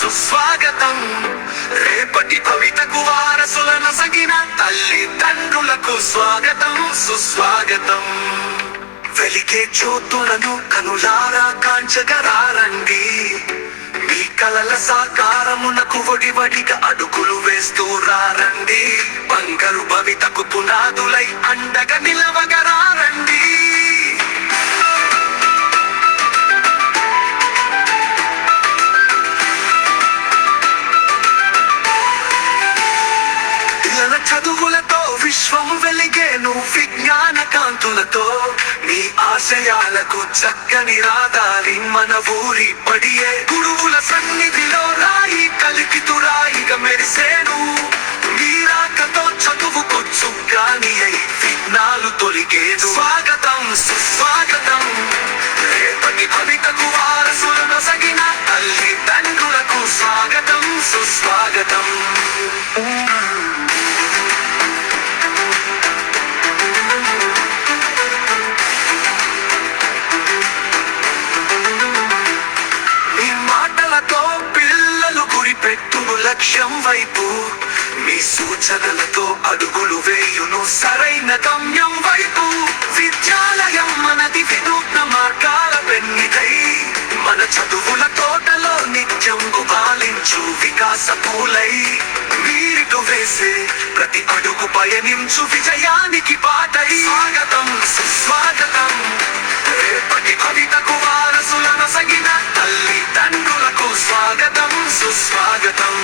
సుస్వాగతం. రేపటి భవితకు వారసులను సగిన తల్లిదండ్రులకు స్వాగతం సుస్వాగతం. వెలిగే జ్యోతులను కనులారా కాంచగరారండి. మీ కలల సాకారమునకు వడివడిగా అడుగులు వేస్తూ రారండి. బంగారు భవితకు పునాదులై అండగా నిలవగరారండి. చదువులతో విశ్వం వెలిగేను విజ్ఞాన కాంతులతో. మీ ఆశయాలకు చక్కని రాదారి మన ఊరి పడియే. గురువుల సన్నిధిలో రాయి కలికితు రాయిగా మెరిసేను. మీరాకతో చదువుకు చుక్కాని అయి విఘ్నాలు తొలిగేను. స్వాగతం సుస్వాగతం. రేపటి భవితకు వారసులను సగిన తల్లిదండ్రులకు స్వాగతం సుస్వాగతం. లక్ష్యం వైపు మీ సూచనలతో అడుగులు వేయును సరైన గమ్యం వైపు. విద్యాలయం మనది వినూత్న మార్గాల పెన్నిదై. మన చదువుల తోటలో నిత్యం గుబాలించు వికాస పూలై. మీరిటు వేసే ప్రతి అడుగు పయనించు విజయానికి బాటై. స్వాగతం సుస్వాగతం. రేపటి భవితకు వారసులను సగిన తల్లిదండ్రులకు స్వాగతం సుస్వాగతం.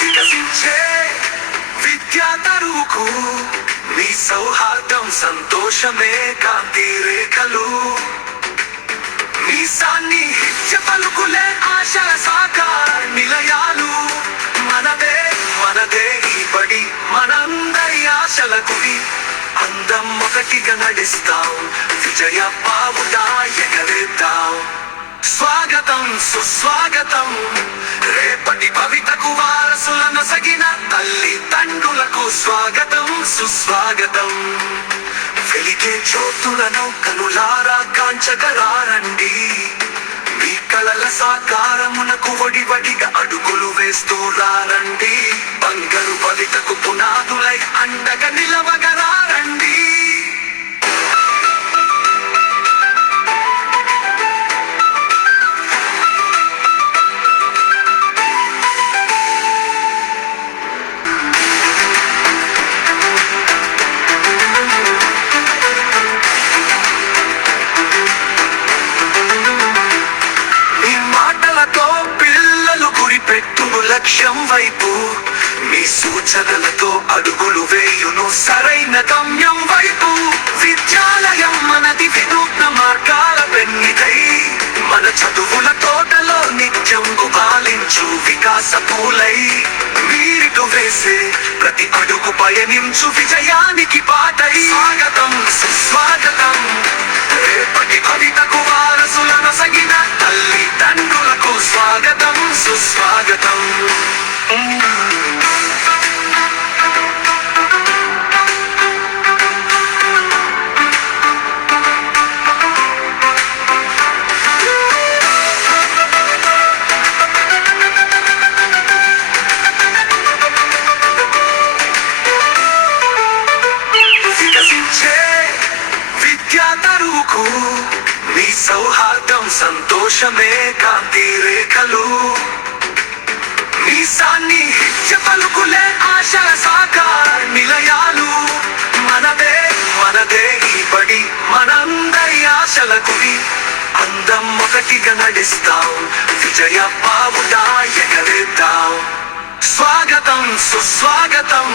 వికసించే విద్యా తరువుకు మీ సౌహార్దం సంతోషమే కాంతి రేఖలు. మీ సాన్నిహిత్య పలుకులే ఆశల సాకార నిలయాలు. మనదే మనదే ఈ బడి మనందరి ఆశల గుడి. అందం ఒకటిగా నడిస్తాం విజయ బావుటా ఎగరేద్దాం. స్వాగతం సుస్వాగతం. రేపటి భవితకు వారసులను సగిన తల్లిదండ్రులకు స్వాగతం సుస్వాగతం. వెలిగే జ్యోతులను కనులారా కాంచగరారండి. మీ కలల సాకారమునకు వడివడిగా అడుగులు వేస్తూ రారండి. బంగారు భవితకు పునాదులై అండగా నిలవగరారండి. లక్ష్యం వైపు మీ సూచనలతో అడుగులు వేయును సరైన గమ్యం వైపు. విద్యాలయం మనది వినూత్న మార్గాల పెన్నిదై. మన చదువుల తోటలో నిత్యం గుబాలించు వికాస పూలై. మీరిటు వేసే ప్రతి అడుగు పయనించు విజయానికి బాటై. స్వాగతం సుస్వాగతం. రేపటి భవితకు వారసులను సగిన తల్లిదండ్రులకు స్వాగతం సుస్వాగతం. వికసించే విద్యా తరువుకు మీ సౌహార్దం సంతోషమే కాంతి రేఖలు. మీ సాన్నిహిత్య పలుకులే ఆశల సాకార నిలయాలు. మనదే మనదే ఈ బడి మనందరి ఆశల గుడి. అందం ఒకటిగా నడిస్తాం విజయ బావుటా ఎగరేద్దాం. స్వాగతం సుస్వాగతం.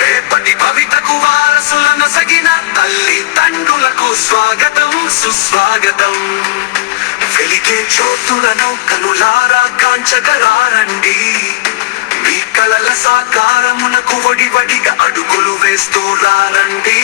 రేపటి భవితకు వారసులను సగిన తల్లిదండ్రులకు స్వాగతం సుస్వాగతం. వెలిగే జ్యోతులను కనులారా కాంచగరారండి. మీ కలల సాకారమునకు వడివడిగా అడుగులు వేస్తూ రారండి.